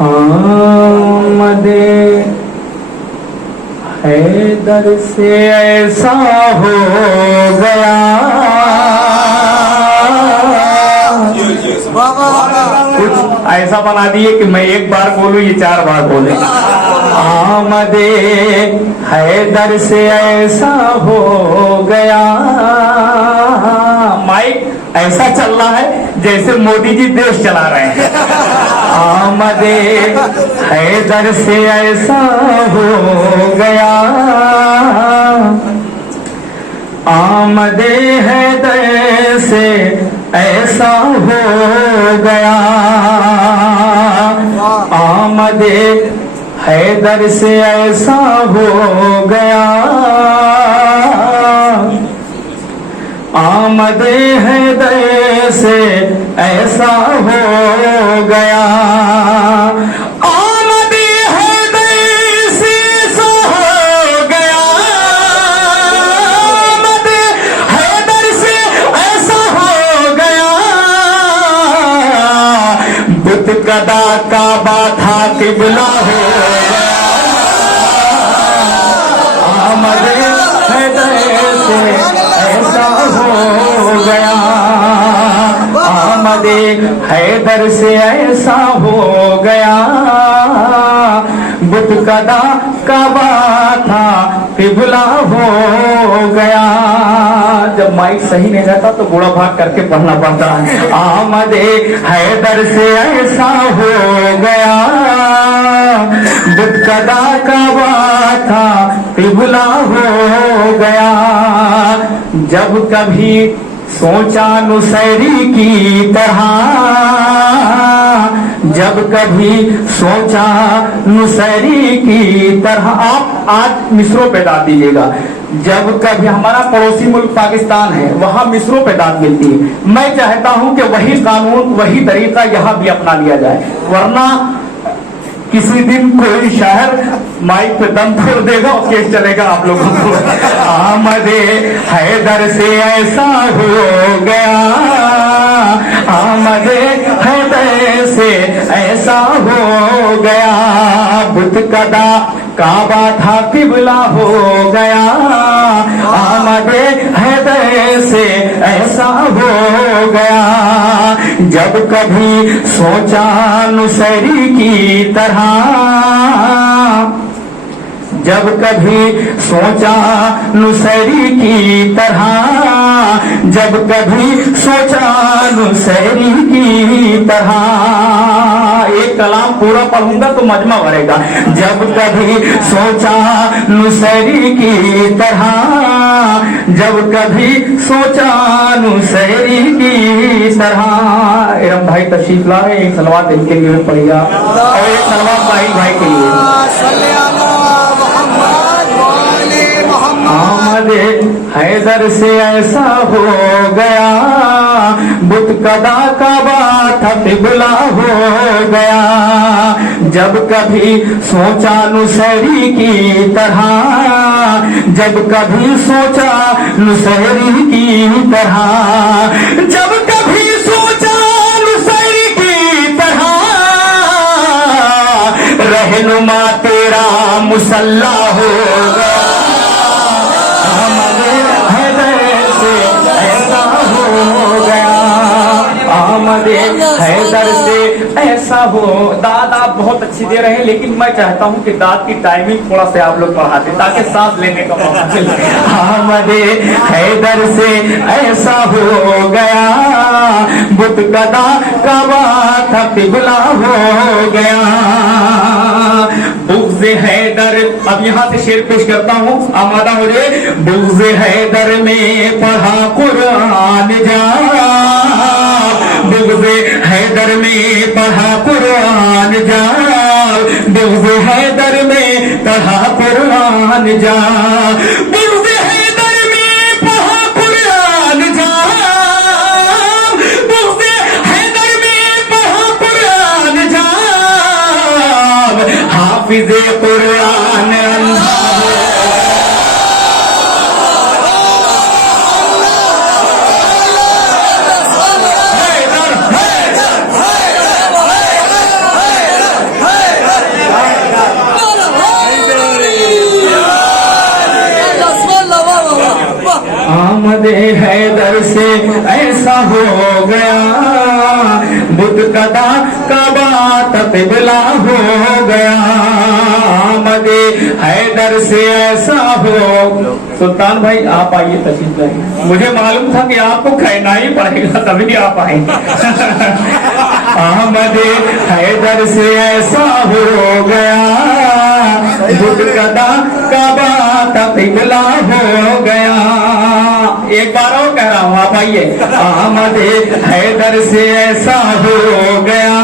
आमदे हैदर से ऐसा हो गया, कुछ ऐसा बना दिए कि मैं एक बार बोलूं ये 4 बार बोले। आमदे हैदर से ऐसा हो गया, माइक ऐसा चल रहा है जैसे मोदी जी देश चला रहे हैं। आमदे हैदर से ऐसा हो गया, आमदे हैदर से ऐसा हो गया, आमदे हैदर से ऐसा हो गया, आमदे हैदर से ऐसा हो गया, आमदे हैदर से ऐसा हो गया, आमदे हैदर से ऐसा हो गया, बुत कदा काबा था किबला हो गया, आमदे हैदर से ऐसा हो गया, आमदे हैदर से ऐसा हो गया, बुत कदा काबा था किबला हो गया। जब माइक सही नहीं रहता तो बूढ़ा भाग करके पढ़ना पड़ता है। आमदे हैदर से ऐसा हो गया, बुत कदा काबा था किबला हो गया, जब कभी सोचा नुसैरी की तरह, जब कभी सोचा नुसैरी की तरह। आप आज मिस्रों पे दाद दीजिएगा। जब कभी हमारा पड़ोसी मुल्क पाकिस्तान है, वहां मिस्रों पे दाद मिलती है। मैं चाहता हूं कि वही कानून वही तरीका यहाँ भी अपना लिया जाए, वरना किसी दिन कोई शायर माइक पे दम तोड़ देगा और केस चलेगा आप लोगों को। आमदे हैदर से ऐसा हो गया, आमदे हैदर से ऐसा हो गया, बुत कदा काबा था किबला हो गया, आमदे हैदर से ऐसा हो गया, जब कभी सोचा नुसैरी की तरह, जब कभी सोचा नुसैरी की तरह, जब कभी सोचा नुसैरी की तरह। एक कलाम पूरा पढ़ूंगा तो मजमा भरेगा। जब कभी सोचा नुसैरी की तरह, जब कभी सोचा नुसैरी की तरह। एरम भाई तशरीफ लाए, एक सलवात इनके लिए पढ़िएगा और एक सलवात साहिल भाई के लिए। आमदे हैदर से ऐसा हो गया, बुत कदा काबा था किबला हो गया, जब कभी सोचा नुसैरी की तरह, जब कभी सोचा नुसैरी की तरह, जब कभी सोचा नुसैरी की तरह, रहनुमा तेरा मुसल्ला हो गया, आमदे हैदर से ऐसा हो गया, आमदे हैदर से ऐसा हो। दाद आप बहुत अच्छी दे रहे हैं, लेकिन मैं चाहता हूं कि दाद की टाइमिंग थोड़ा सा आप लोग बढ़ा दें ताकि सांस लेने का मौका मिले। आमदे हैदर से ऐसा हो गया, बुत कदा काबा था किबला हो गया, बुग़्ज़ हैदर। अब यहाँ से शेर पेश करता हूँ, आमादा हो जाए। बुग़्ज़ हैदर में पढ़ा कुरान जा, बुग़्ज़ हैदर में पढ़ा कुरान जा, बुग़्ज़ हैदर में पढ़ा कुरान जा, बुग़्ज़ हैदर में पढ़ा कुरान जा, बुग़्ज़ हैदर में पढ़ा कुरान जा, हाफिज़े कुरान अंधा काबा तक़िबला हो गया। आमदे हैदर से ऐसा हो। सुल्तान भाई आप आइए तशरीफ लाइए, मुझे मालूम था कि आपको कहना ही पड़ेगा तभी आप आएंगे। आमदे हैदर से ऐसा हो गया, बुत कदा काबा तक़िबला हो गया। एक बार और कह रहा हूँ, आप आइए। आमदे हैदर से ऐसा हो गया,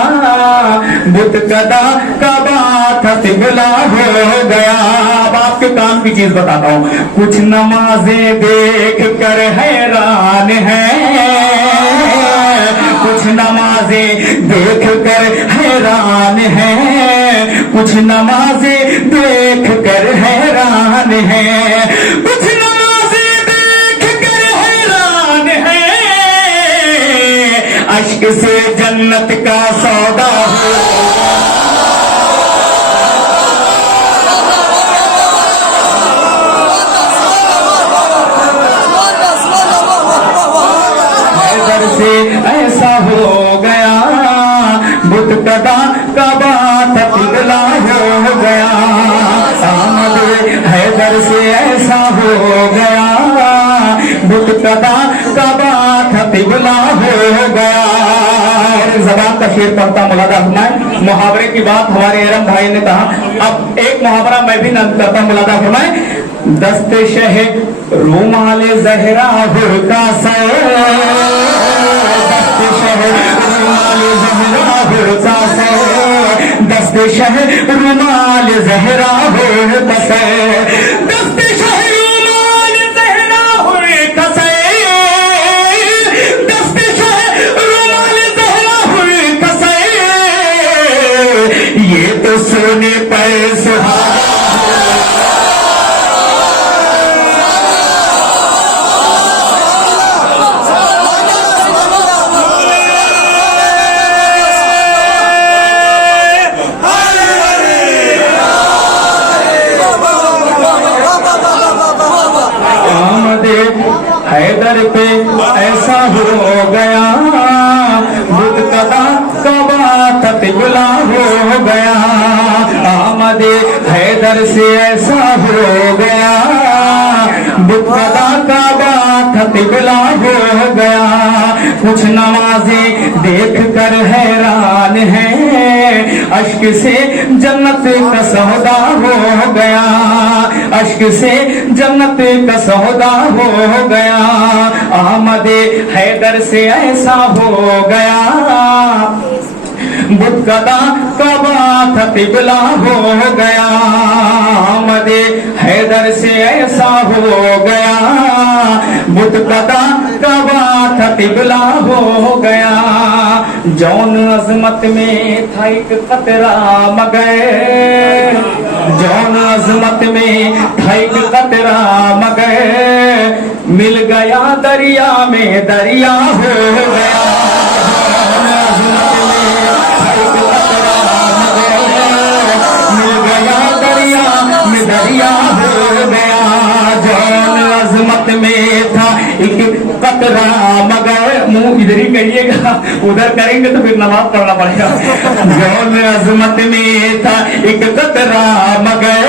बुत कदा काबा तक़िबला हो गया। अब आपके काम की चीज बताता हूँ। कुछ नमाजें देख कर हैरान है, कुछ नमाजें देख कर हैरान है, कुछ नमाजें देख कर हैरान है, कुछ नमाजें देख कर हैरान है, अश्क से जन्नत का सौदा हो। से ऐसा हो गया, बुत कदा काबा तक़िबला हो गया। आमदे हैदर से ऐसा हो गया, बुत कदा काबा तक़िबला हो गया। जबान का शेर पढ़ता मुलादा फरमाए। मुहावरे की बात हमारे अरम भाई ने कहा, अब एक मुहावरा मैं भी नक़ल करता हूं, मुलादा फरमाए। दस्ते शहे रुमाल ज़हरा हुरका से, दस्ते शहे रुमाल ज़हरा हुरका से, दस्ते शहे रुमाल ज़हरा हुरका से, दस्ते शहे रुमाल ज़हरा हुरका से, दस्ते शहे रुमाल ज़हरा हुरका से, ये तो सोने पर सुहागा। हैदर पे ऐसा हो गया, बुत कदा काबा तक़िबला हो गया। आमदे हैदर से ऐसा हो गया, बुत कदा काबा तक़िबला हो गया। कुछ नमाजें देख कर हैरान है, अश्क से जन्नत का सौदा हो गया, अश्क से जन्नत का सौदा हो गया। आमदे हैदर से ऐसा हो गया, बुत कदा काबा तक़िबला हो गया। आमदे हैदर से ऐसा हो गया, बुत कदा काबा तक़िबला हो गया। जौन अजमत में था एक कतरा मगर, जौन अजमत में था एक कतरा मगर, मिल गया दरिया में दरिया हो गया। जौन अजमत में था एक कतरा मगर, मिल गया दरिया में दरिया हो गया। जौन अजमत में था एक कतरा मगर, मुंह इधर ही करिएगा, उधर करेंगे तो फिर नमाज पढ़ना पड़ेगा। जौन अजमत में था एक कतरा मगर,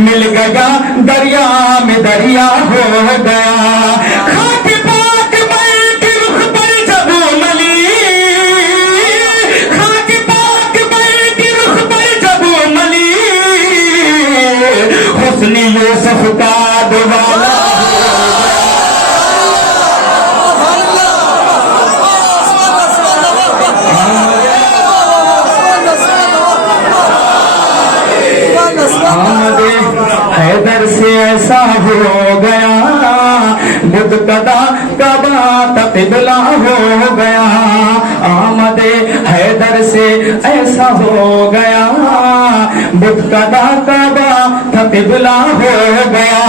मिल गया दरिया में दरिया हो गया। खाक पाक बैठ रुख पर जब मली, खाक पाक बैठ रुख पर जब मली, हुस्न यूसुफ का दुआला हैदर से ऐसा हो गया, बुत कदा काबा तक़िबला हो गया। आमदे हैदर से ऐसा हो गया, बुत कदा काबा तक़िबला हो गया।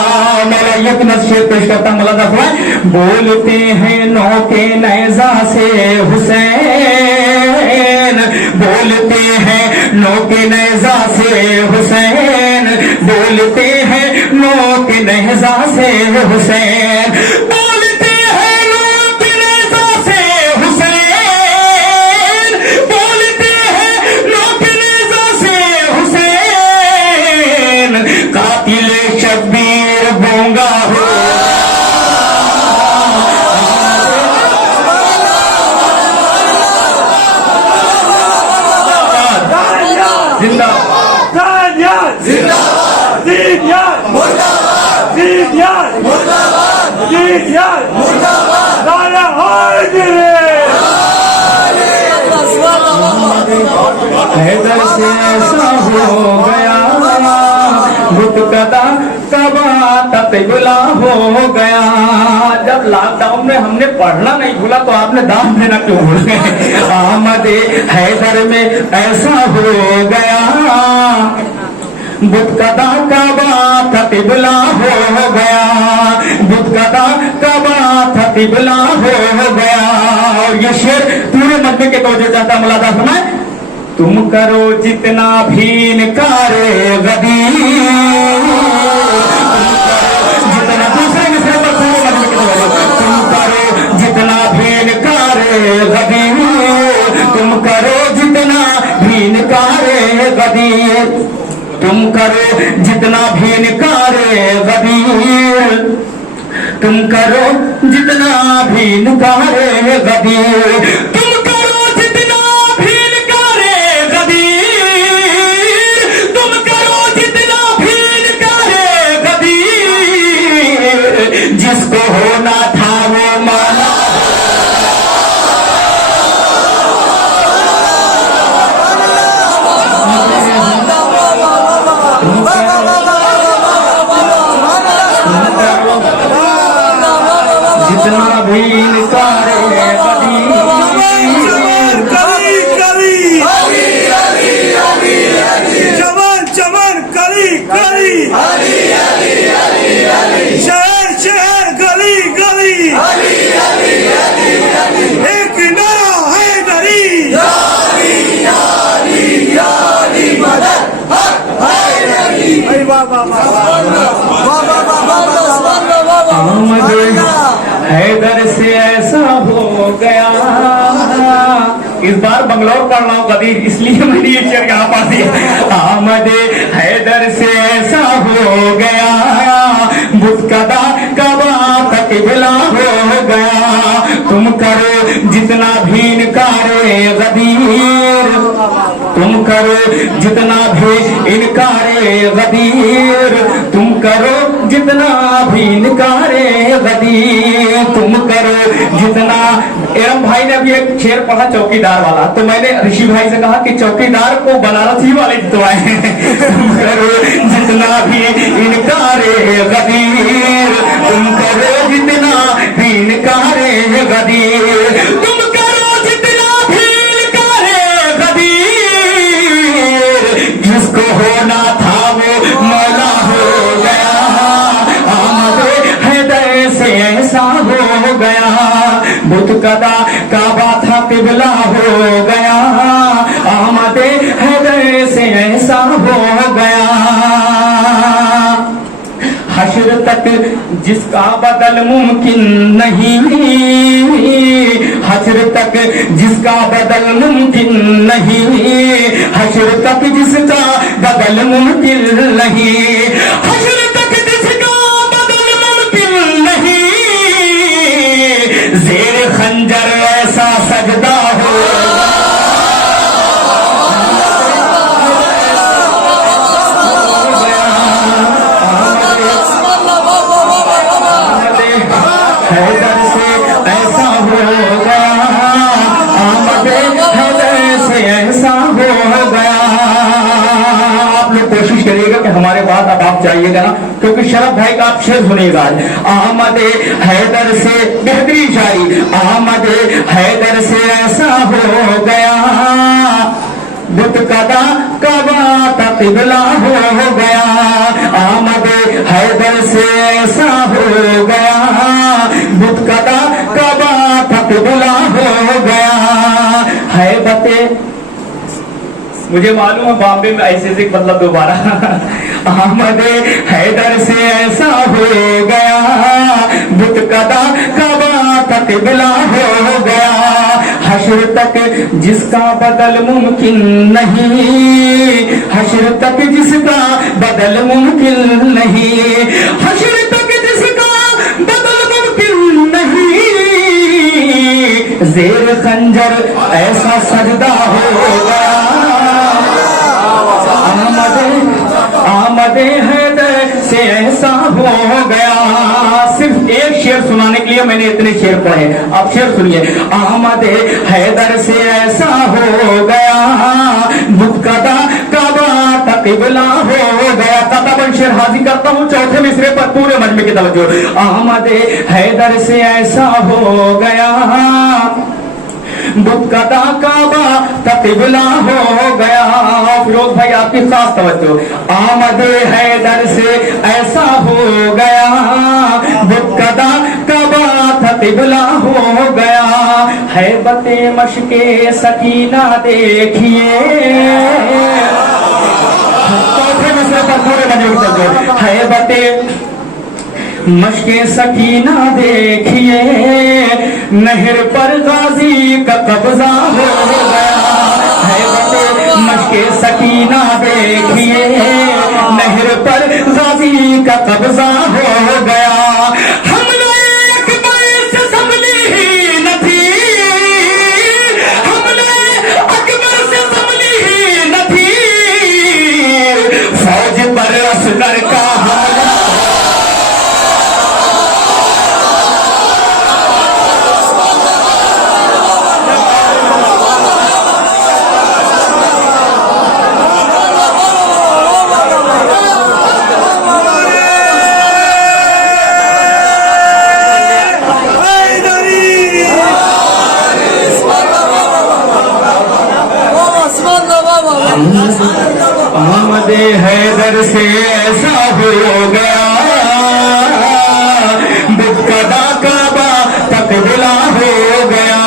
मेरा एक नशे पेश करता मुलादा फरमाए। बोलते हैं नौके नैज़ा से हुसैन, बोलते हैं नौके नैज़ा से हुसैन, बोलते हैं नौके नैज़ा से हुसैन, बोलते हैं नौके नैज़ा से हुसैन, बोल जिंदाबाद, जिंदाबाद, जिंदाबाद, हैदर से ऐसा हो गया, बुत कदा कबा ततगुला हो गया। जब लॉकडाउन में हमने पढ़ना नहीं भूला तो आपने दाम देना क्यों भूल गए? आमद हैदर में ऐसा हो गया, बुत कदा कबा ततगुला हो गया, बुत कदा कबा ततगुला हो गया। और ये शेर पूरे मध्य के तोजे चाहता मुलादा सुनाए। तुम करो जितना भी इनकार गदीर, जितना दूसरे मिसरे पर तुम करो जितना भी इनकार गदीर, तुम करो जितना भी इनकार गदीर, तुम करो जितना भी इनकार गदीर, तुम करो जितना भी इनकार गदीर, तुम करो जितना भी इनकार गदीर, तुम करो जितना भी इनकार गदीर, जिसको होना था वो माना। जितना भी इनकार चमन चमन कली कली, शहर शहर गली गली, एक नारा हैदरी, हैदर से ऐसा हो गया। इस बार बंगलौर पढ़ रहा हूँ कदीर, इसलिए मैंने ये शेर यहाँ पढ़ दिया। आमद हैदर से ऐसा हो गया, बुत कदा कबा तकबिला हो गया, तुम करो जितना भी इनकार गदीर, तुम करो जितना भी इनकार गदीर, तुम करो जितना भी इनकार गदीर, तुम करो जितना। एरम भाई ने अभी एक शेर पढ़ा चौकीदार वाला, तो मैंने ऋषि भाई से कहा कि चौकीदार को बनारसी वाले जितवाए। तुम करो जितना भी इनकार गदीर, तुम करो जितना भी इनकार गदीर, तुम करो जितना भी इनकार गदीर, जिसको होना था वो मौला हो गया। आमद हैदर से ऐसा हो गया, बुत कदा काबा था किबला हो गया, आमद हैदर से ऐसा हो गया। हश्र तक जिसका बदल मुमकिन नहीं, हश्र तक जिसका बदल मुमकिन नहीं, हश्र तक जिसका बदल मुमकिन नहीं, हश्र तक जिसका बदल मुमकिन नहीं, ज़ेर खंजर ऐसा सजदा हो। हैदर से ऐसा हो गया, आमद हैदर से ऐसा हो गया। आप लोग कोशिश करिएगा कि हमारे बाद अब आप जाइएगा ना, क्योंकि शरफ भाई का आप शेर सुनिएगा। आमद हैदर से बेहतरी जारी, आमद हैदर से ऐसा हो गया, बुत कदा कबा तकबिला हो गया, आमद हैदर से ऐसा हो गया, बुत कदा कबा तकबिला हो गया। हैबते, मुझे मालूम है बॉम्बे में ऐसे से मतलब दोबारा। आमद हैदर से ऐसा हो गया, बुत कदा कबा तकबिला हो गया, हश्र तक जिसका बदल मुमकिन नहीं, हश्र तक जिसका बदल मुमकिन नहीं, हश्र तक जिसका बदल मुमकिन नहीं, ज़ेर खंजर ऐसा सजदा हो गया। लिए मैंने इतने शेर पढ़े। अब शेर सुनिए। आमद हैदर से ऐसा हो गया, मुक्कदा काबा तक़िबला हो गया। तकबन शेर हाजिर करता हूँ चौथे मिसरे पर, पूरे मजमे की तवज्जो। आमद हैदर से ऐसा हो गया, मुक्कदा काबा तक़िबला हो गया। फिरोज भाई आपकी खास तवज्जो। आमद हैदर से ऐसा हो गया, मुक्कदा काबा तक़िबला हो गया। हैबते मशके सकीना देखिए, हैबते मशके सकीना देखिए, नहर पर गाजी का कब्जा हो गया। हैबते मशके सकीना देखिए, नहर पर गाजी का कब्जा हो गया। आमद हैदर से ऐसा हो गया, मुक्कदा काबा तक़िबला हो गया।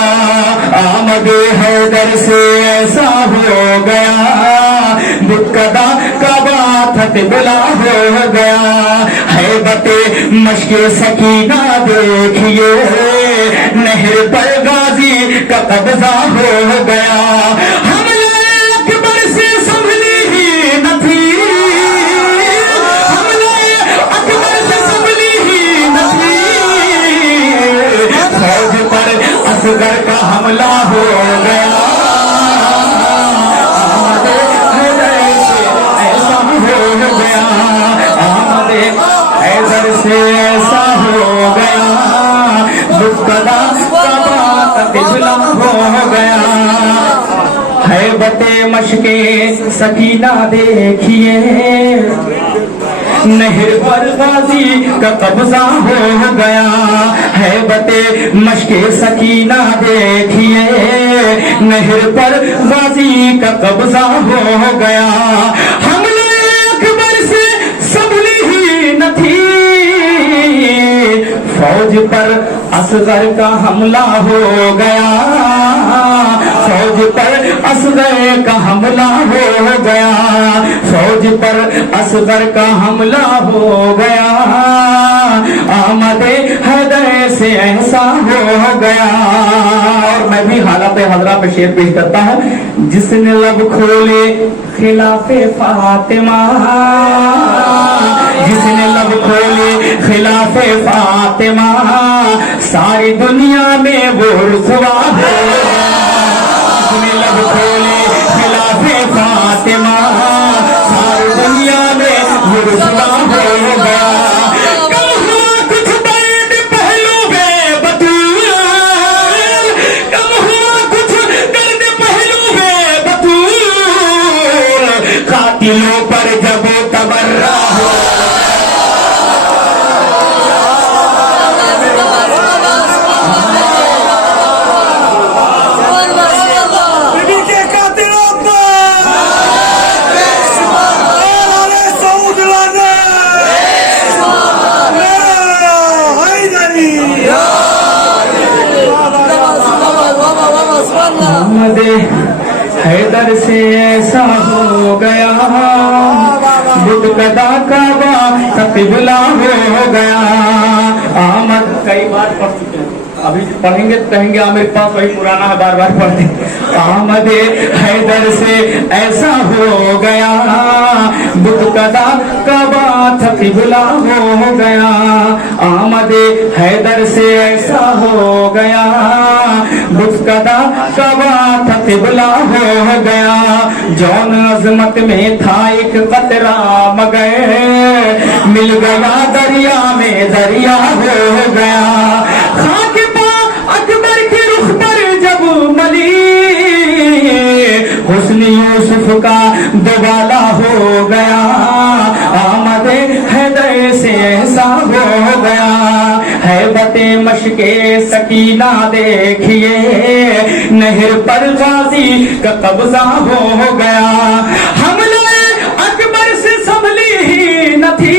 आमद हैदर से ऐसा हो गया, मुक्कदा काबा तक़िबला हो गया। हैबते मशके सकीना देखिए, नहर पर गाजी का कब्जा हो गया। असगर का हमला हो गया, आमद हैदर से ऐसा हो गया, आमद हैदर से ऐसा हो गया, मुक्कदा काबा तक़िबला हो गया। हैबते मशके सकीना देखिए, नहर पर गाजी का कब्जा हो गया। हैबते मशके सकीना देखिए, नहर पर गाजी का कब्जा हो गया। हमले अकबर से संभली ही न थी, फौज पर असगर का हमला हो गया, फौज पर असगर का हमला हो गया, फौज पर असगर का हमला हो गया। आमद हैदर से ऐसा हो गया। और मैं भी हालत हजरा पे शेर पेश करता हूँ। जिसने लब खोले खिलाफे फातिमा, जिसने लब खोले खिलाफे फातिमा, सारी दुनिया में वो रुसवा हो। जिसने लब खोले खिलाफे फातिमा, सारी दुनिया में वो रुसवा हो गया। कातिलों पर जब तबर्रा हो, बीबी के कातिलों पर सऊद लाने हैदरी। आमद हैदर से ऐसा हो गया, मुक्कदा काबा तक़िबला हो गया। आमद कई बार पढ़ चुके हैं, अभी पढ़ेंगे तो कहेंगे मेरे पास वही पुराना है, बार बार पढ़ते। आमद हैदर से ऐसा हो गया, मुक्कदा काबा तक़िबला हो गया। आमद हैदर से ऐसा हो गया, मुक्कदा काबा तक़िबला हो गया। जौन अजमत में था एक कतरा मगर, मिल गया दरिया में दरिया हो गया। यूसुफ का दुबाला हो गया, आमद हैदर से ऐसा हो गया। हैबते मशके सकीना देखिए, नहर पर गाजी का कब्जा हो गया। हमले अकबर से संभली ही न थी,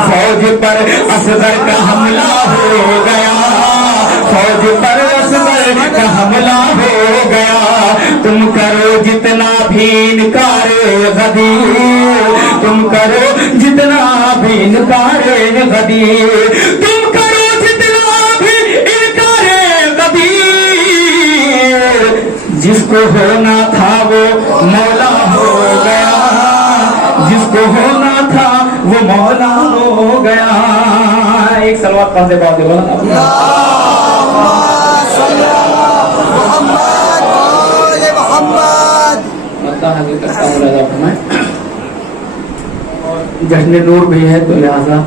फौज पर असगर का हमला हो गया, फौज पर असगर का हमला हो गया। तुम करो जितना भी इनकार गदीर, तुम करो जितना भी इनकार गदीर, तुम करो जितना भी इनकार गदीर। जिसको होना था वो मौला हो गया, जिसको होना था वो मौला हो गया। एक सलवात पढ़ दे बात बोला जश्न नूर भी है तो लिहाजा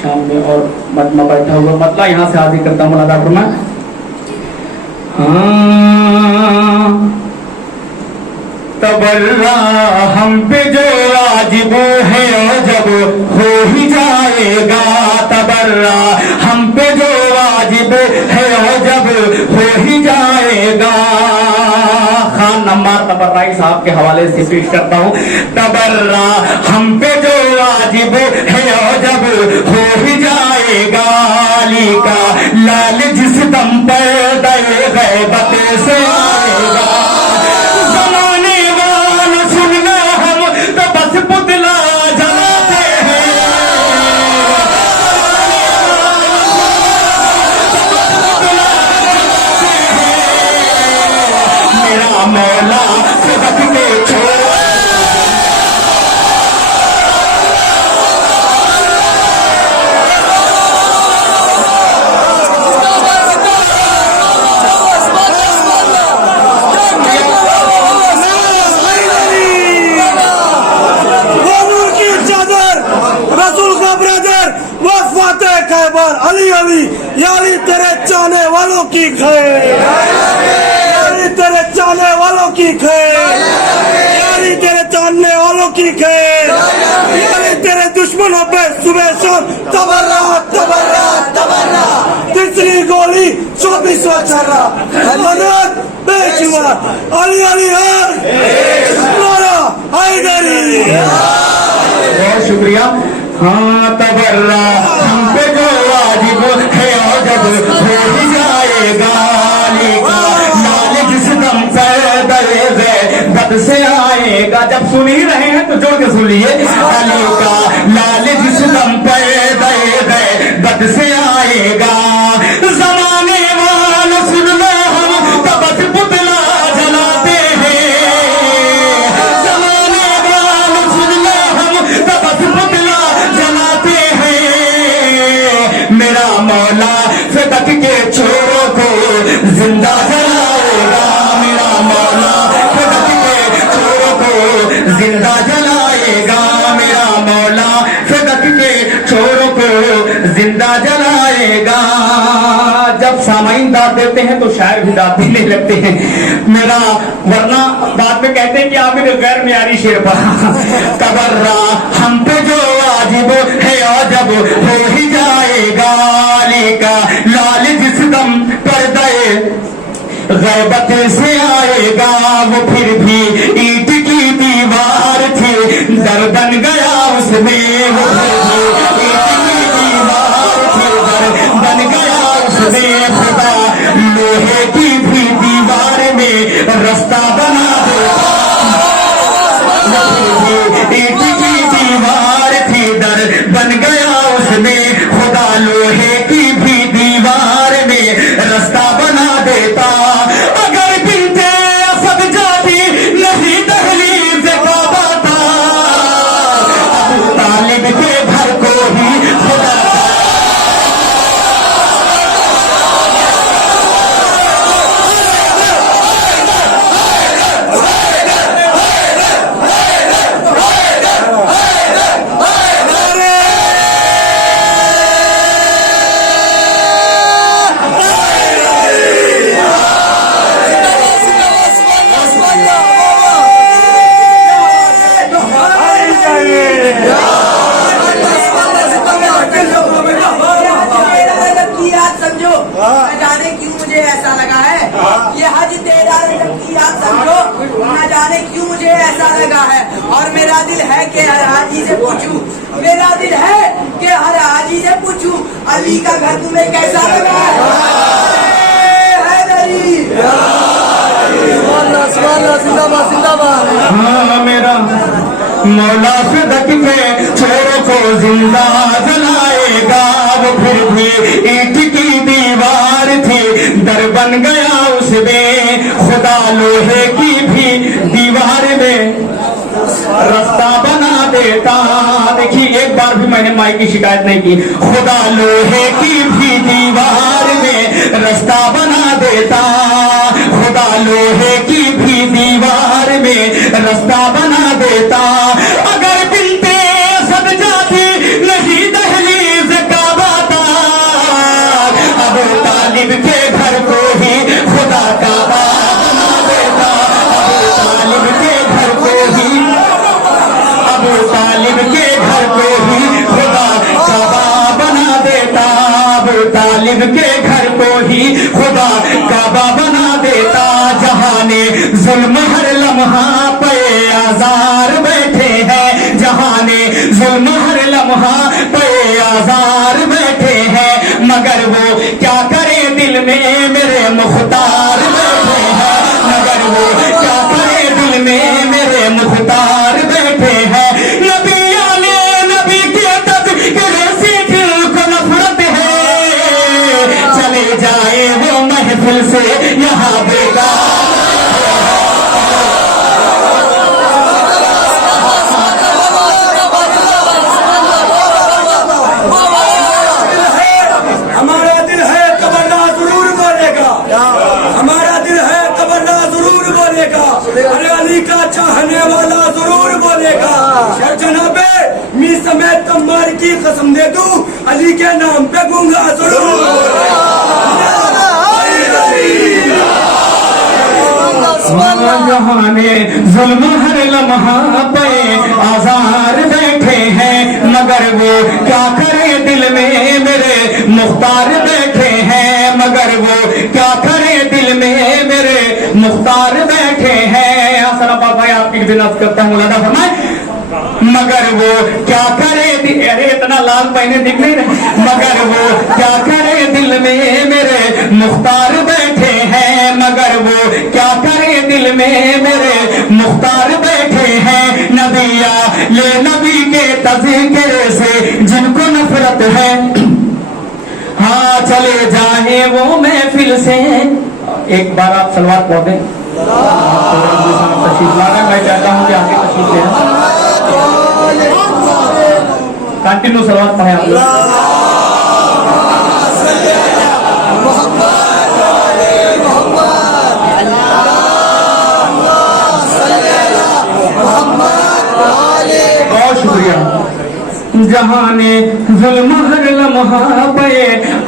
शाम में और मजमा बैठा हुआ मतलब यहाँ से हाजिर करता हूँ मुलादा फरमाए। तबर्रा हम पे जो वाजिब है जब हो ही जाएगा, तबर्रा हम पे जो वाजिब है जब हो ही जाएगा। खान नम्मार तबर्राई साहब के हवाले से पेश करता हूँ। तबर्रा हम पे जो वाजिब है जब हो ही जाएगा, अली का लाल जिस दम पर दए गैबत से आएगा। अली अली यारी तेरे चाहने वालों की खैर, यारी तेरे चाहने वालों की खैर, यारी तेरे चाहने वालों की खैर, यारी तेरे दुश्मनों पे सुबह शाम तबर्रा तबर्रा तबर्रा। तीसरी गोली 24वां छर्रा, मदद बेशुमार अली अली हैदरी। बहुत शुक्रिया। हाँ तबर्रा हम पे जो वाजिब है जब हो ही जाएगा, अली का लाल जिस दम पर दए बद से आएगा। जब सुन ही रहे हैं तो जोड़ के सुन लिए। अली का लाल जिस दम पर दए बद से आएगा। जमाने वालों सुन लो हम तबस पुतला जलाते हैं, जमाने वालों सुन लो हम तबस पुतला जलाते हैं। मेरा मौला फिदक के छोरों को जिंदा जलाएगा, मेरा मौला फिदक के छोरों को जिंदा जलाएगा, मेरा मौला फिदक के छोरों को जिंदा जलाएगा। जब सामाइन दाद देते हैं तो शायर भी दाद देने लगते हैं मेरा, वरना बाद में कहते हैं कि आप गैर म्यारी शेर पढ़ा। तबर्रा हम पे जो वाजिब है जब हो ही जाएगा, अली का लाल जिस दम पर दए गैबत से आएगा। वो फिर भी ईंट की दीवार थी, दर बन गया उसमें, वो फिर भी ईंट की दीवार थी, दर बन गया उसमें। खुदा लोहे की भी दीवार में रास्ता बना देगा, ईंट की दीवार थी, दर बन गया उसमें। खुदा लोहे की भी दीवार में रास्ता बना देता। अगर बिनते असद जाती नहीं दहलीज काबा था, अबू तालिब न जाने क्यों मुझे ऐसा लगा है, और मेरा दिल है कि हर हाजी से पूछूं, मेरा दिल है कि हर हाजी से पूछूं, अली का घर तुम्हें कैसा लगा है हैदरी। जिंदाबाद जिंदाबाद। हाँ मेरा मौला फिदक के छोरों को जिंदा जलाएगा, वो फिर भी ईंट की दीवार थी, दर बन गया उसमें खुदा लोहे की भी दीवार में रास्ता बना देता। देखिए एक बार भी मैंने माई की शिकायत नहीं की। खुदा लोहे की भी दीवार में रास्ता बना देता, खुदा लोहे की भी दीवार में रास्ता बना देता। अगर बिनते सद जाती नहीं दहलीज काबा था, अबू तालिब के घर को ही खुदा काबा बना देता, अबू तालिब के घर को ही, अबू तालिब के घर को ही खुदा काबा बना देता, अबू तालिब के घर को ही खुदा काबा बना देता। जहाने जुल्म हर लम्हा पे आजार बैठे हैं, जहाने जुल्म हर लम्हा पे आजार बैठे हैं, मगर वो क्या करे दिल में मेरे मुख्तार बैठे हैं, मगर वो क्या करे दिल में मेरे मुख्तार बैठे हैं। नबी आले नबी के तज़किरे से दिल को नफरत है, चले जाए वो महफिल से यहाँ बेकार। हमारा दिल है तमन्ना जरूर बोलेगा, हमारा दिल है तमन्ना जरूर बोलेगा, अरे अली का चाहने वाला जरूर बोलेगा। और जनाबे मी समेत तम्मार की कसम दे दूं, अली के नाम पे गूंगा जरूर। जहाने जुल्म हर लम्हा पे आजार बैठे हैं, मगर वो क्या करे दिल में मेरे मुख्तार बैठे हैं, मगर वो क्या करे दिल में मेरे मुख्तार बैठे हैं। असला भाई आपकी बिनात करता हूँ लगा फरमाए, मगर वो क्या करे अरे इतना लाल पहने दिख नहीं रहे, मगर वो क्या करे दिल में मेरे मुख्तार बैठे हैं, मगर वो क्या करे दिल में मेरे मुख्तार बैठे हैं। नबिया ले नबी के तज़किरे से जिनको नफरत है, हाँ चले जाए वो महफिल से। एक बार आप सलवार पढ़ दें, तशरीफ ला रहे हैं, मैं चाहता हूँ कि आगे तशरीफ ले कंटिन्यू सलवार पढ़े आप लोग। बहुत शुक्रिया। जहाने जुल्म हर लम्हा पे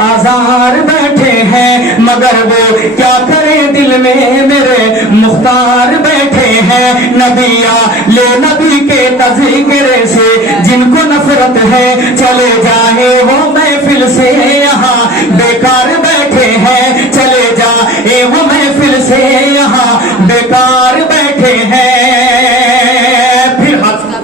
आजार बैठे हैं, मगर वो क्या करे दिल में मेरे मुख्तार बैठे हैं। नबिया ले नबी के तज़किरे से जिनको नफरत है, चले जाए वो महफिल से यहाँ बेकार बैठे हैं, चले जाए वो महफिल से यहाँ बेकार बैठे हैं। फिर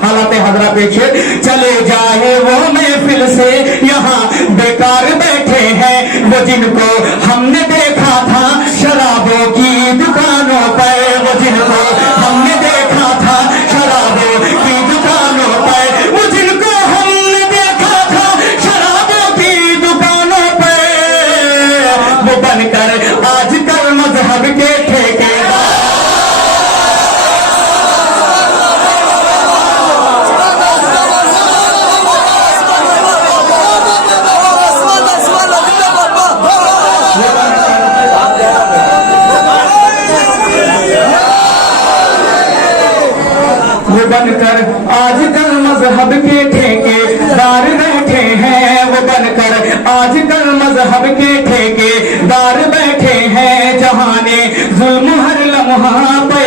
हालात हजरा पेशे, चले जाए वो महफिल से यहाँ बेकार बैठे हैं, वो जिनको हमने देखा था शराबों की दुकानों पर, वो जिनको हमने देखा था शराबों की दुकानों पर, वो जिनको हमने देखा था शराबों की दुकानों पर, वो बनकर आजकल मजहब के ठेकेदार। वो बनकर आजकल मजहब के ठेकेदार बैठे हैं, वो बनकर आजकल मजहब के ठेकेदार बैठे हैं। जहाने जुल्म हर लम्हा पे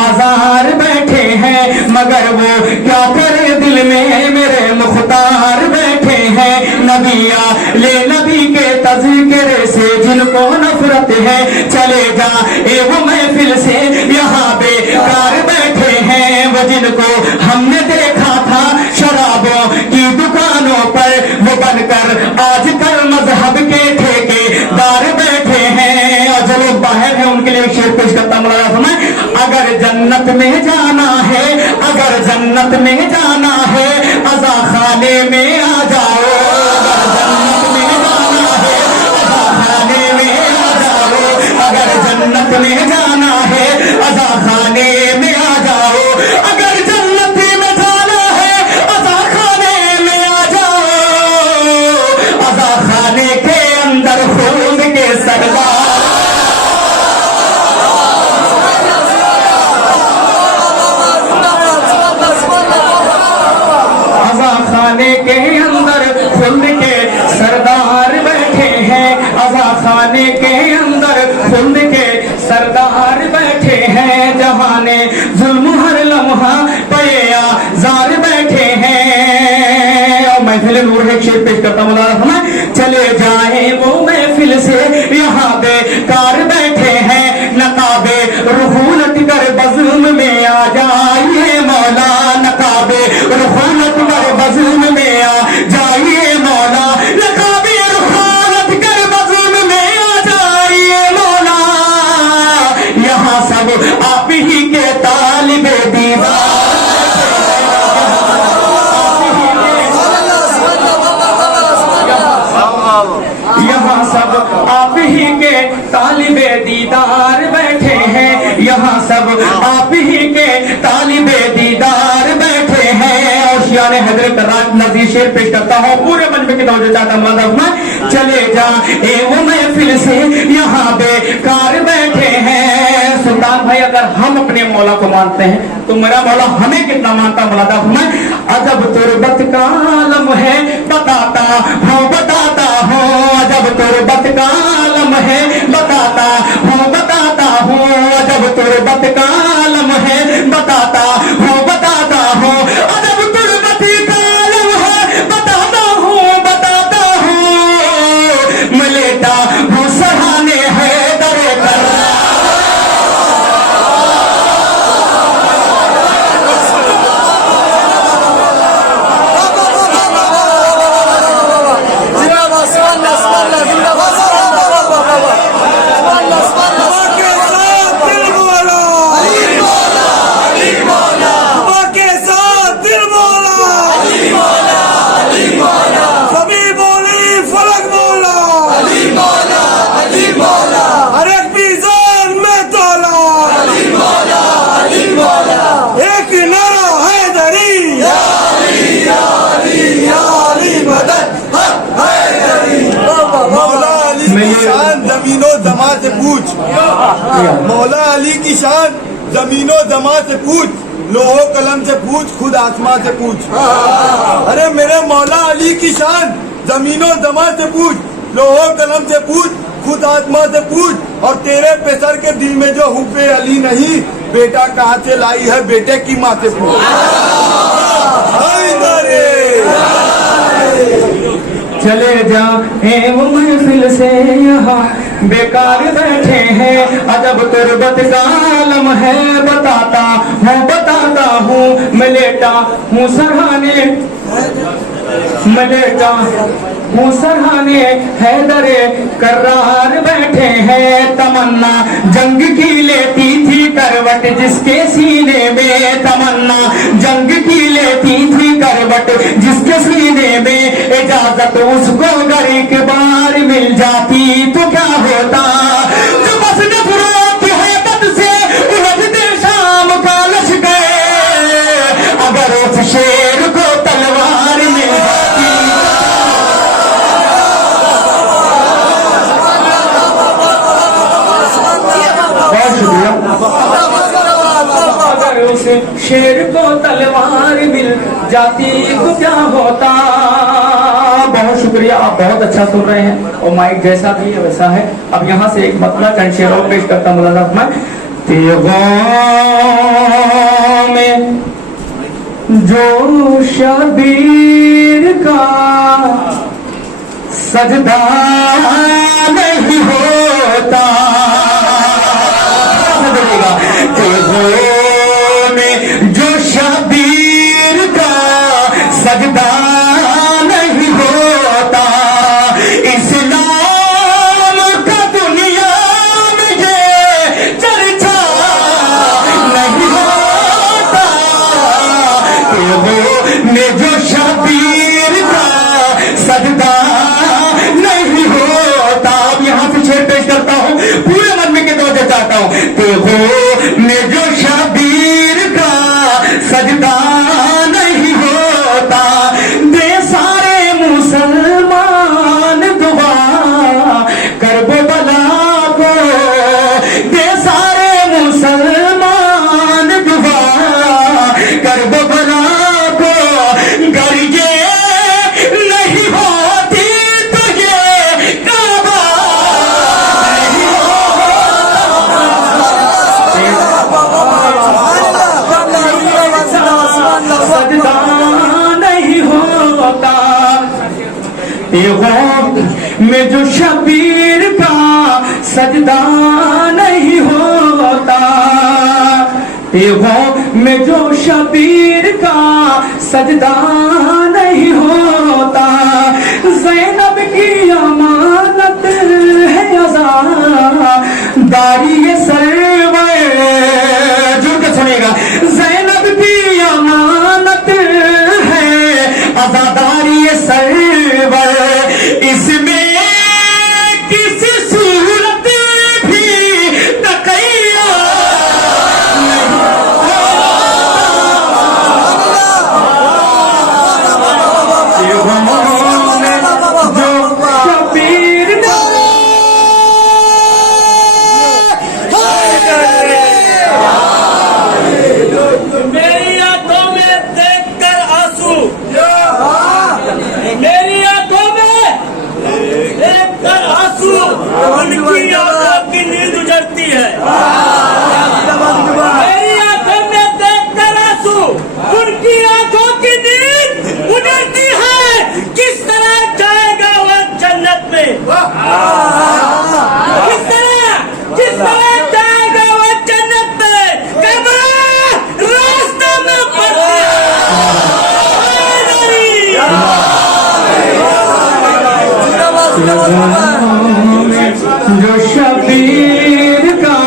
आजार बैठे हैं, मगर वो क्या करे दिल में मेरे मुख्तार बैठे हैं। नबिया ले नबी के तज़किरे से जिनको नफरत है, चले जा ए वो महफिल से यहाँ पे जिनको हमने देखा था शराबों की दुकानों पर, वो बनकर आजकल मजहब के ठेकेदार बैठे हैं। और जो लोग बाहर हैं उनके लिए एक शेर पेश करता हूं, सुनाए। अगर जन्नत में जाना है, अगर जन्नत में जाना है, अज़ा खाने में आ जाओ। अगर जन्नत में जाना है, अज़ा खाने में आ जाओ। अगर जन्नत में जाना है, अज़ा खाने में आ जाओ। अज़ा खाने के अंदर खून के सरदार, अज़ा खाने के अंदर खून के सरदार बैठे हैं। अज़ा खाने के अंदर खुद के सरदार बैठे हैं। जहाने जुल्म हर लम्हा पया जार बैठे हैं। और महफिल नूर है, शेर पेश करता हूं, चले जाए वो महफिल से यहाँ बेकार बैठे हैं। नकाबे रुखूनत कर बज़्म में आ जाइए मौला, नकाबे रुखूनत कर बज़्म में आ जाइए मौला, नकाबे रुखूनत कर बज़्म में आ जाइए मौला। यहाँ सब आप ही के तालिबे दीवार, यहाँ सब आप ही के तालिबे दीदार बैठे हैं। यहाँ सब आप ही के तालिबे दीदार बैठे हैं। और शियाने हजरत नज़ीर शेर पेश करता हूँ, पूरे मंच में की तवज्जो चाहता हूँ। चले जा ए वो महफिल से यहाँ बेकार बैठे हैं। सुल्तान भाई, अगर हम अपने मौला को मानते हैं तो मेरा मौला हमें कितना मानता मौला। अजब तुरबत का आलम है, बताता हूँ बताता हूँ। अजब तुरबत का आलम है, बताता हूँ बताता हूँ। अजब तुरबत का आलम है, बताता हूँ बताता हूँ। अजब तुरबत का आलम है, बताता हूँ बताता हूँ। मलेटा हूँ सराहने है दरे कर, जमीनो जमा से पूछ, मौला अली की शान जमीनो जमा से पूछ, लोहो कलम से पूछ, खुद आसमां से पूछ। अरे मेरे मौला अली की शान जमीनो जमा से पूछ, लोहो कलम से पूछ, खुद आसमां से पूछ। और तेरे पेसर के दिल में जो हुब्बे अली नहीं, बेटा कहाँ से लाई है, बेटे की माँ से पूछ। चले जा वो महफिल से यहाँ बेकार बैठे हैं। अजब तुरबत का आलम है, बताता हूँ। मैं लेटा हूँ सरहाने, मैं लेटा हूँ सरहाने हैदरे करार बैठे हैं। तमन्ना जंग की लेती थी करवट जिसके सीने में, तमन्ना जंग की लेती थी करवट जिसके सीने में। इजाजत उसको अगर एक बार मिल जाती तो क्या होता, जो बस नफरत की हैबत से उलझते शाम का लश्कर। अगर उस शेर को तलवार मिल जाती, बहुत शुक्रिया। अगर उस शेर को तलवार मिल जाती तो क्या होता। बहुत शुक्रिया, आप बहुत अच्छा सुन रहे हैं और माइक जैसा भी है वैसा है। अब यहाँ से एक मतलब चंद शेरों पेश करता हूँ। मैं तेगों में जो शबीर का सजदा नहीं होता, तेगों में जो में जो शबीर का सजदा नहीं होता, दे सारे मुसलमान दुआ करबला को, दे सारे मुसलमान दुआ करबला को। गर ये नहीं होती तो ये काबा नहीं सजदा नहीं होता, में जो शबीर का सजदा नहीं होता, में जो शबीर का सजदा नहीं होता। ज़ैनब की अमानत है अज़ादारी ये सरवर, जुड़ के सुनेगा। ज़ैनब की अमानत है अज़ादारी ये सरवर, इसमें किसी सूरत भी तक़य्या मेरी आंखों में देखकर आंसू, मेरी आंखों में देखकर आंसू, उनकी आंखों की नींद उजड़ती है। मेरी आंखों में देखकर आंसू, उनकी आंखों की नींद उजड़ती है। किस तरह जाएगा वह जन्नत में, किस तरह जाएगा वह जन्नत में। रास्ता में फंस जो शबीर का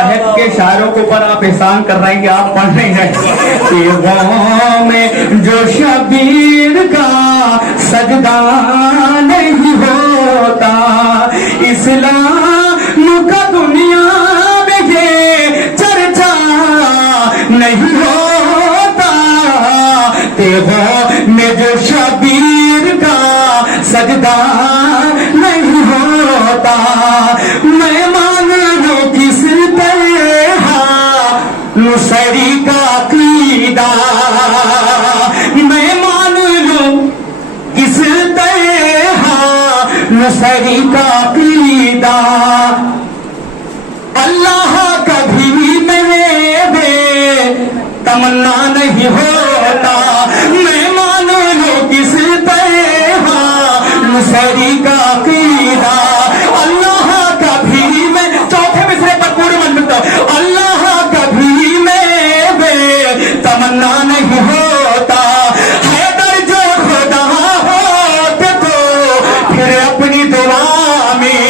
अहद के शायरों के ऊपर आप एहसान कर रहे हैं कि आप पढ़ नहीं रहे। में जो शबीर का सजदा नहीं होता, इस्लाम का दुनिया में ये चर्चा नहीं होता। में जो शबीर का सजदा नहीं होता, मैं मान लूं किस तरह नुसैरी का अकीदा, मैं मान लूं किस तरह नुसैरी का अकीदा। अल्लाह कभी मेरे तमन्ना नहीं होता, मैं मान लूं किस तरह नुसैरी का अकीदा। अल्लाह कभी मैं चौथे मिसरे पर पूरे मन में तो अल्लाह कभी मैं तमन्ना नहीं होता। हैदर जो खुदा होते तो फिर अपनी दुआ में,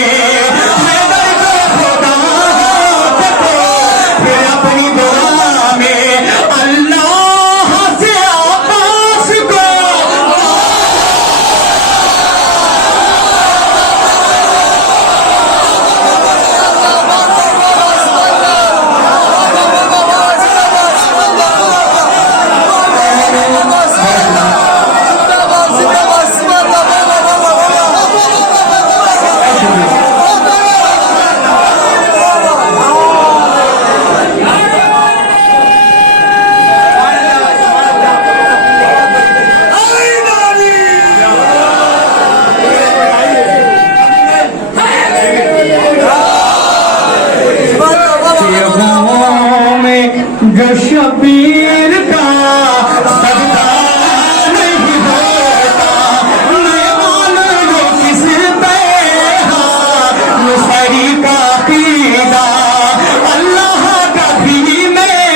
हैदर जो खुदा होते तो फिर अपनी दुआ में अल्लाह से आपास को जो शबीर का सजदा नहीं होता, मैं मान लूं किस तरह नुसैरी का अकीदा। अल्लाह कभी मेरे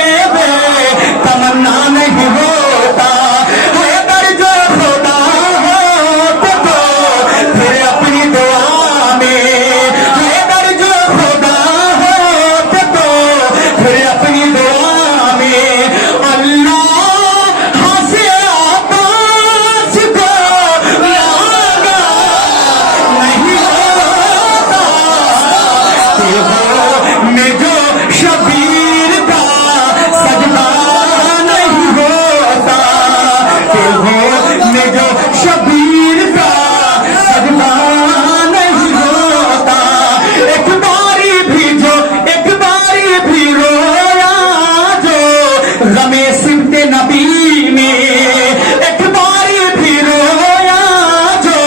तमन्ना नहीं होता, हैदर जो खुदा होते तो फिर अपनी दुआ में, हैदर जो खुदा होते तो फिर अपनी दुआ में अल्लाह गमे सिबते नबी में एक बार भी रोया जो,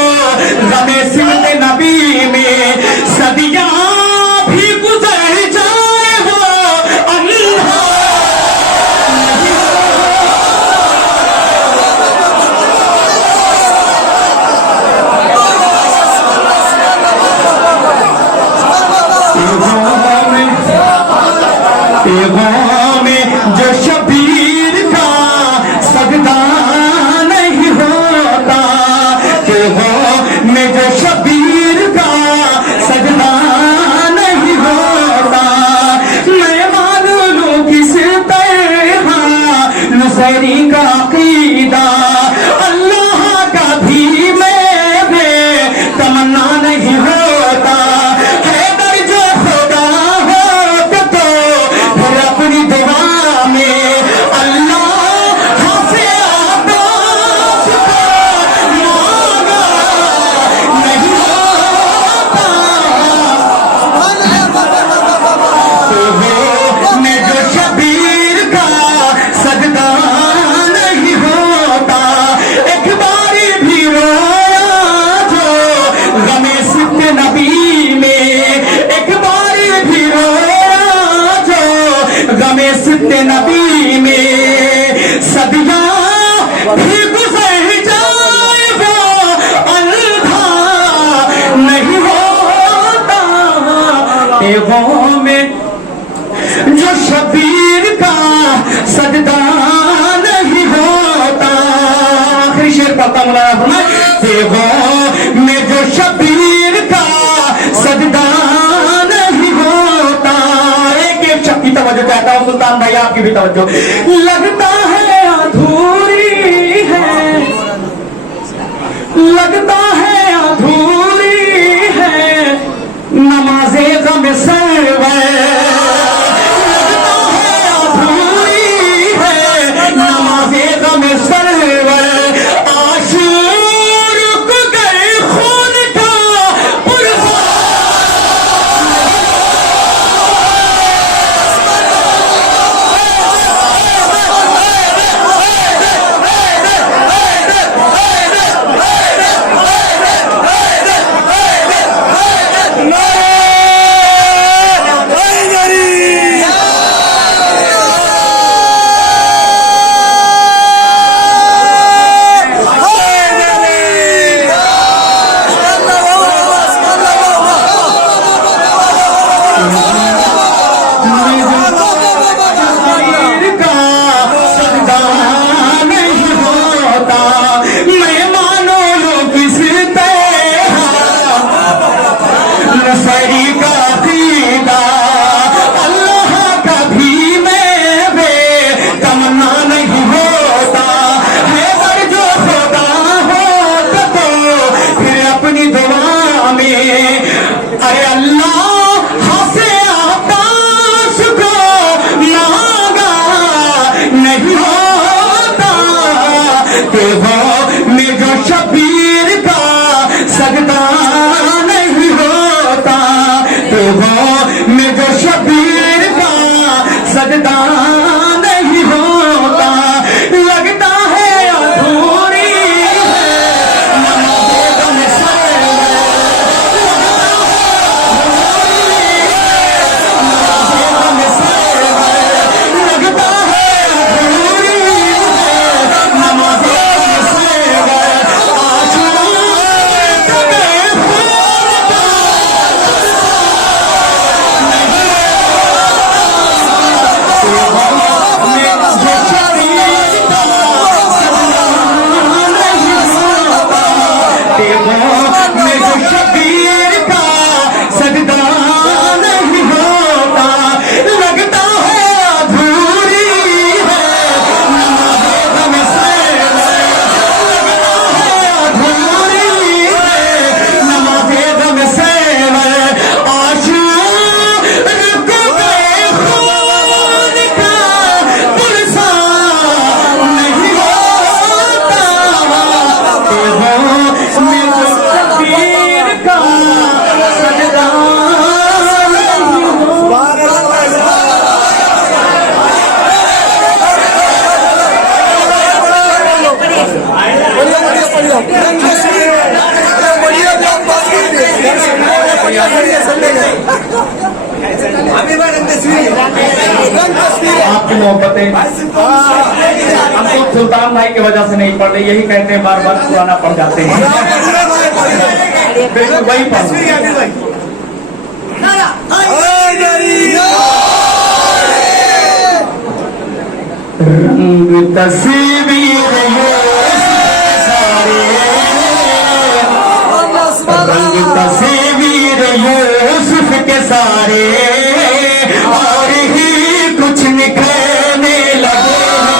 गमे सिबते नबी में सदियां भी गुजर जाए हो अल्लाह। तेगों में जो शबीर का सजदा नहीं होता, तेगों में जो शबीर का सजदा नहीं होता, मैं मालूम लूं किस तरह नुसैरी का अकीदा, अल्लाह का भी मैं तमन्ना नहीं होता। हैदर जो खुदा हो तो फिर अपनी दुआ में अल्लाह से आबाद मांगा नहीं होता। तो मैं जो शबीर का सजदा नहीं होता, एक बारी भी रोया जो गमे सिबते नबी में, एक बारी भी रोया जो गमे सिबते नबी में सदियां भी गुजर जाए वो अलगा नहीं होता। तेगों में जो शबीर का सजदा नहीं होता। आखिरी शेर पढ़ता मुलाया फरमाए, तेगों में जो शबीर का सजदा नहीं होता। एक शक्ति तवज्जो चाहता हूं सुल्तान भाई, आपकी भी तवज्जो। लगता है अधूरी है, लगता है अधूरी है नमाज़े गम सरवर, नमाज़े गम सरवर, आशूर को गए खून का पुरज़ा। हम तो सुल्तान भाई की वजह से नहीं पढ़ रहे, यही कहते हैं बार बार पुराना पढ़ जाते हैं। बिल्कुल वही पढ़ रंग तस्वीर रंग तस्वीर यूसुफ के सारे और ही कुछ निखरने लगे हैं।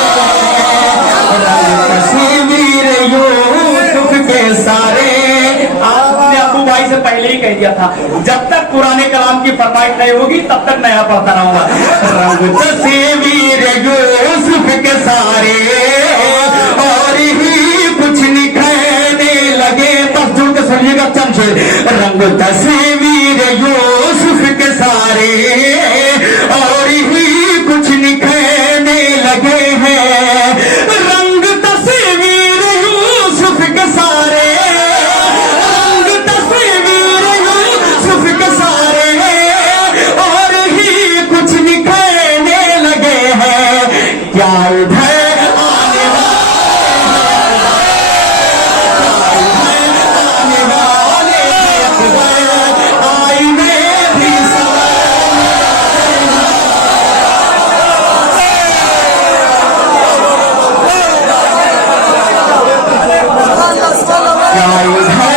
रंग तस्वीर यूसुफ के सारे। आपने अबू भाई से पहले ही कह दिया था, जब तक पुराने कलाम की फरमाइश नहीं होगी तब तक नया पढ़ता रहूंगा। रंग तस्वीर यूसुफ के सारे और ही कुछ निखरने लगे। बस जुड़ के सुनिएगा चंद। रंग तस्वीर यूसुफ के सारे और ही कुछ निखरने लगे हैं। रंग तस्वीर यूसुफ के सारे, रंग तस्वीर यूसुफ के सारे और ही कुछ निखरने लगे हैं। क्या इधर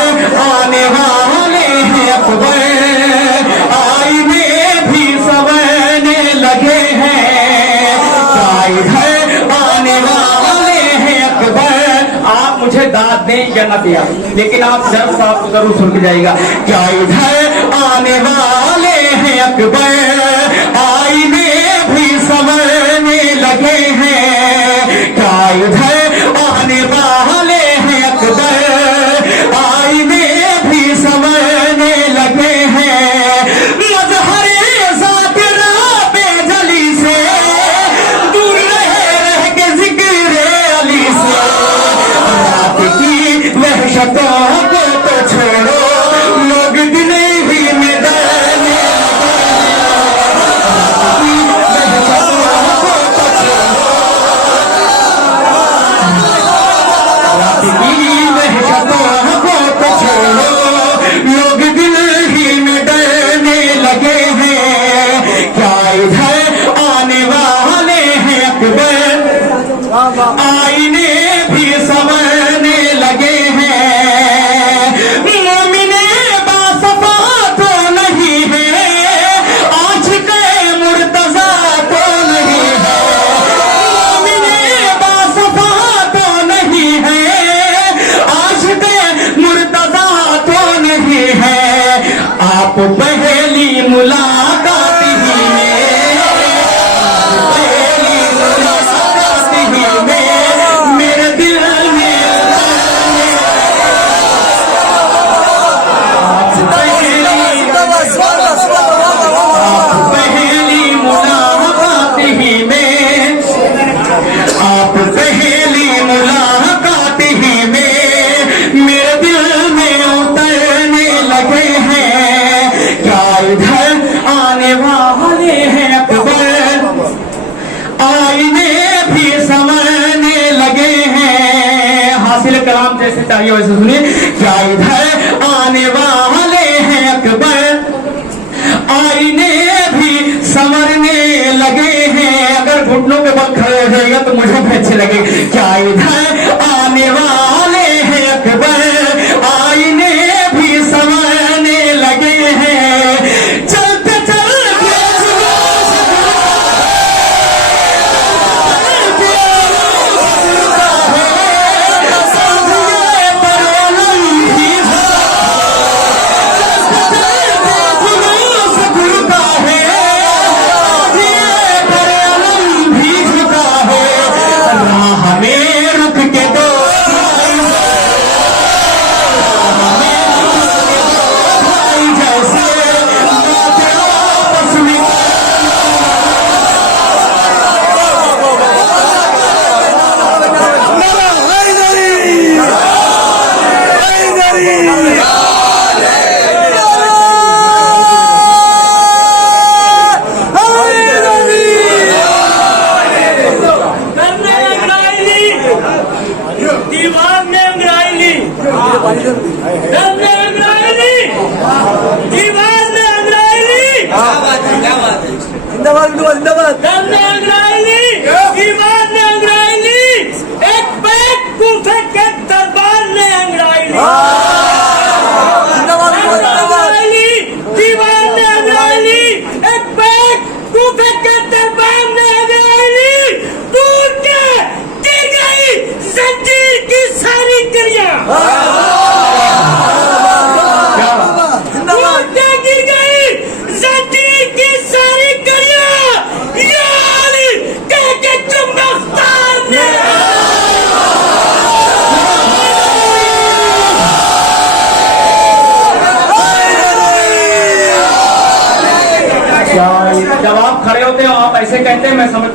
आने वाले हैं अकबर, आईने भी संवरने लगे हैं। क्या इधर आने वाले हैं अकबर। आप मुझे दाद दें या न दिया, लेकिन आप जब साहब को जरूर सुन के जाइएगा। क्या इधर आने वाले हैं अकबर, आईने भी संवरने लगे हैं। क्या इधर आने वाले हैं अकबर, आईने भी संवरने लगे हैं। मजहरे ज़ात राबे जली से दूर रह के जिक्र अली से। रात की वहशतों को तो छोड़ो, लोग दिन ही में डरने लगे हैं। क्या इधर आने वाले हैं अकबर, आईने भी संवरने लगे हैं। मोमिने बासफा तो नहीं है, आशिक़े मुर्तज़ा तो नहीं है। मोमिने बासफा तो नहीं है, आशिक़े मुर्तज़ा तो नहीं है। आप पहली मुलाकात ही में, पहली मुलाकात ही में मेरे दिल में पहली मुलाकात ही में, आप पहली मुलाकात ही में मेरे दिल में उतरने लगे हैं। क्या इधर आने वाले हैं अकबर, आईने भी संवरने लगे हैं। हासिल कलाम जैसे चाहिए वैसे सुनिए। क्या इधर आने वाले हैं अकबर, आईने भी संवरने लगे हैं। अगर घुटनों पे बल खड़े हो जाएगा तो मुझे भी अच्छे लगे। क्या इधर आने वाले हैं अकबर, आईने भी संवरने लगे हैं। चलते चलते राह में रुक के दो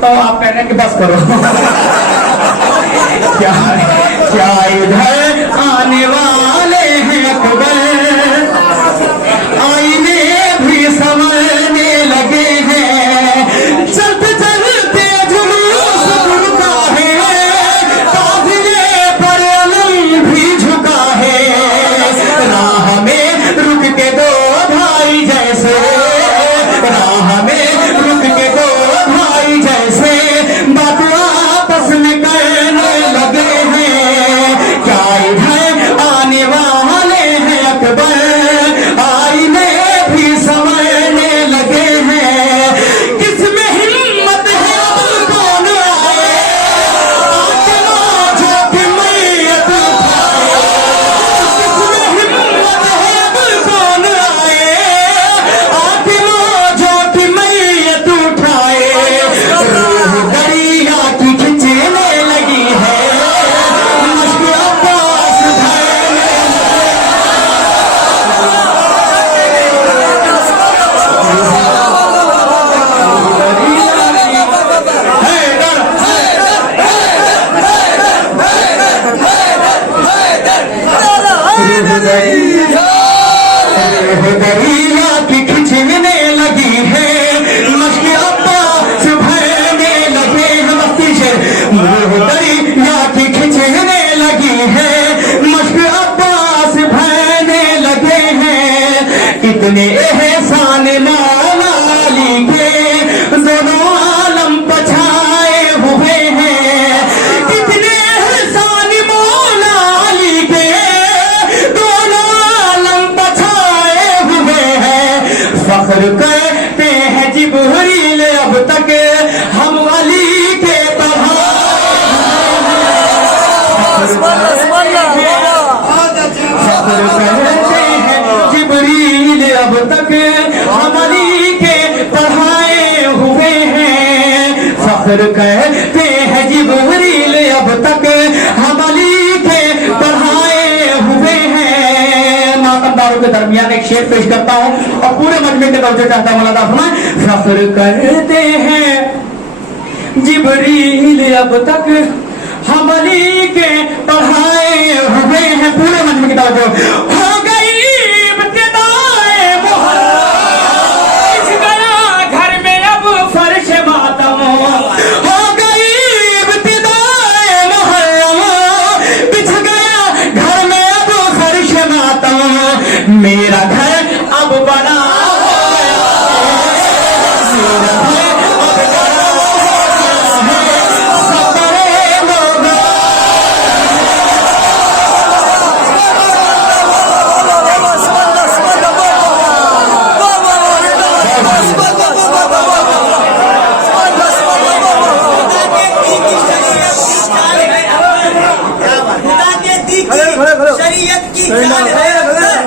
बताओ, आप कह रहे हैं कि बस करो। क्या क्या इधर आने वाले हैं अकबर, आईने भी संवरने लगे हैं, चलते चलते जुलूस गुरका है, काफिले पर अलम भी झुका है, राह में रुक के दो भाई जैसे, राह में रुक के दो भाई जैसे बात आपस में करने लगे हैं, क्या इधर आने वाले हैं अकबर, आईने भी संवरने लगे हैं, किसमें हिम्मत है अब कौन आए, आत्मा जो कि मैयत उठाए, किसमें हिम्मत है अब कौन आए, आत्मा जो कि मैयत उठाए, रूह दरिया की खिंचने लगी है, मुश्किल अब्बास भरने दरिया की खिंचने लगी है, मश्क अब्बास भरने लगे हैं, मस्ती से दरिया की खिंचने लगी है, मश्क अब्बास भरने लगे हैं, इतने एहसान मौला अली के दोनों आलम पछाए हुए हैं, कितने एहसान मौला अली के दोनों आलम पछाए हुए हैं, फख्र करते हैं जिब्रील अब तक हम अली के कहते हैं जिब्रील अब तक हम अली के पढ़ाए हुए हैं, फख्र कहते हैं जिब्रील अब तक हम अली के पढ़ाए हुए हैं। मातमदारों के दरमियान एक शेर पेश करता हूँ और पूरे मजमे के दर्जे चाहता हूँ मौलाना फरमाए, फख्र करते हैं जिब्रील अब तक हम अली के पढ़ाए हुए हैं, पूरे मजमे की तवज्जो, हो गई इब्तिदाए मुहर्रम, बिछ गया घर में अब फर्श मातम, हो गई इब्तिदाए मुहर्रम, बिछ गया घर में अब फर्श मातम, मेरा घर अब बना हो गया है, मेरा घर अब बना हो गया है, सब बड़े लोग खुदा के दी की शरीयत की जान है अकबर,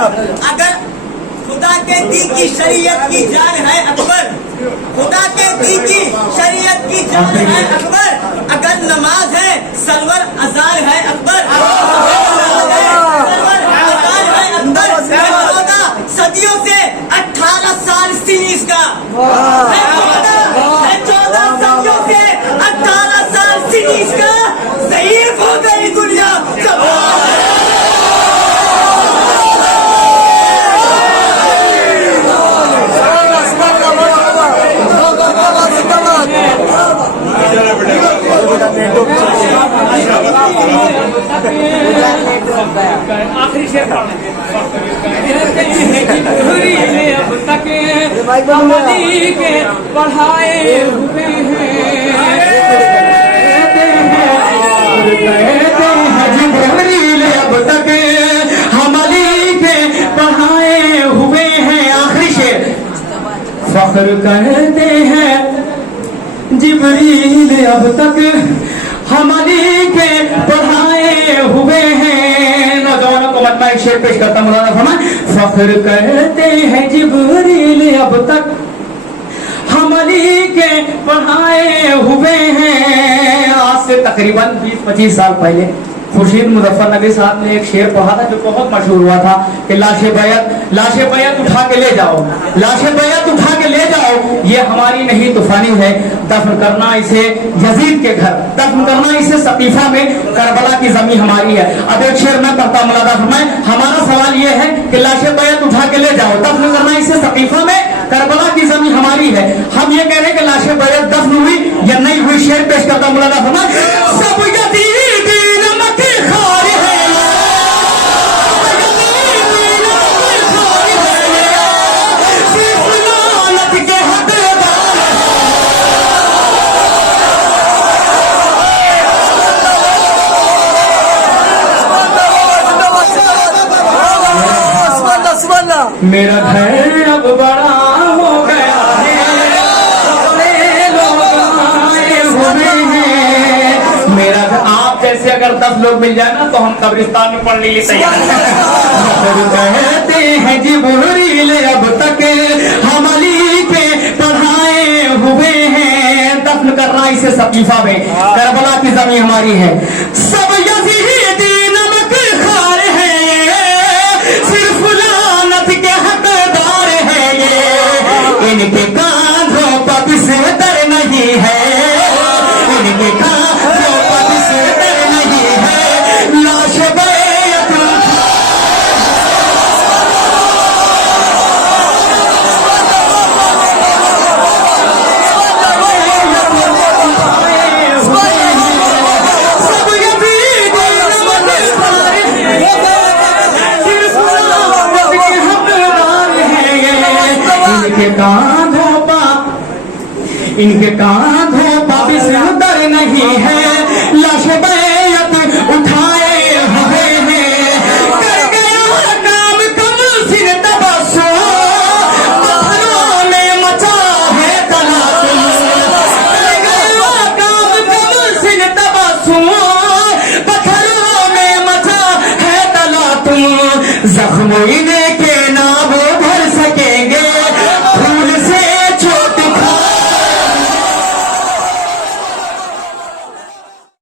अगर खुदा के दी की शरीयत की जान है अकबर, खुदा के दी की शरीयत की जान है अकबर, अगर नमाज है सरवर अज़ान है अकबर, सरवर अज़ान है अकबर, 14 सदियों से 18 साल सीरीज का है, 14 सदियों से 18 साल सीरीज का, ज़ईफ़ हो गई दुनिया आखिरी शेर अब तक हम अली के पढ़ाए हुए हैं, जिब्रील अब तक हम अली के पढ़ाए हुए हैं, आखिरी शेर, फख्र कहते हैं जिब्रील अब तक हम अली के पढ़ाए हुए हैं। नौजवानों को मत में एक शेर पेश करता हूं मौलाना फरमाए, फख्र कहते हैं जिब्रील अब तक हम अली के पढ़ाए हुए हैं। आज से तकरीबन 20-25 साल पहले खुर्शीद मुजफ्फरनगर साहब ने एक शेर पढ़ा था जो बहुत मशहूर हुआ था कि लाशे बैत उठा के ले जाओ, लाशे बैत उठा के ले जाओ, ये हमारी नहीं तूफानी है, दफन करना इसे यजीद के घर, दफन करना इसे सकीफा में, करबला की जमीन हमारी है। अब एक शेर मैं पढ़ता मुलादा फरमाए, हमारा सवाल ये है कि लाशे बैत उठा के ले जाओ, दफन करना इसे सकीफा में, करबला की जमीन हमारी है। हम ये कह रहे हैं कि लाशे बैत दफन हुई या नहीं हुई, शेर पेश करता मुलादा फरमाए, सब यजीद नमक खार है, मेरा घर अब बड़ा हो गया है, अपने लोग आए हुए हैं। मेरा घर, आप जैसे अगर 10 लोग मिल जाए ना तो हम कब्रिस्तान में पढ़ने के लिए तैयार हैं। कहते हैं जिब्रील अब तक हम अली के पढ़ाए हुए हैं, दफन करना इसे सकीफा में, करबला की जमीन हमारी है। सब यजीदी नमक खार है, सिर्फ लानत के हकदार है ये, इनके कांधों पर बिस्तर नहीं है, इनके कांधों पर बिस्तर नहीं है, लाश बैत सब यजीदी नमक खार है, सिर्फ लानत के हकदार है ये, इनके कांधों पर बिस्तर नहीं है, लाश बैत उठाए हुए हैं। कर गया काम कम सिर तबस्सुम, पत्थरों में मचा है तलाशुम, कर गया काम कम सिर तबस्सुम,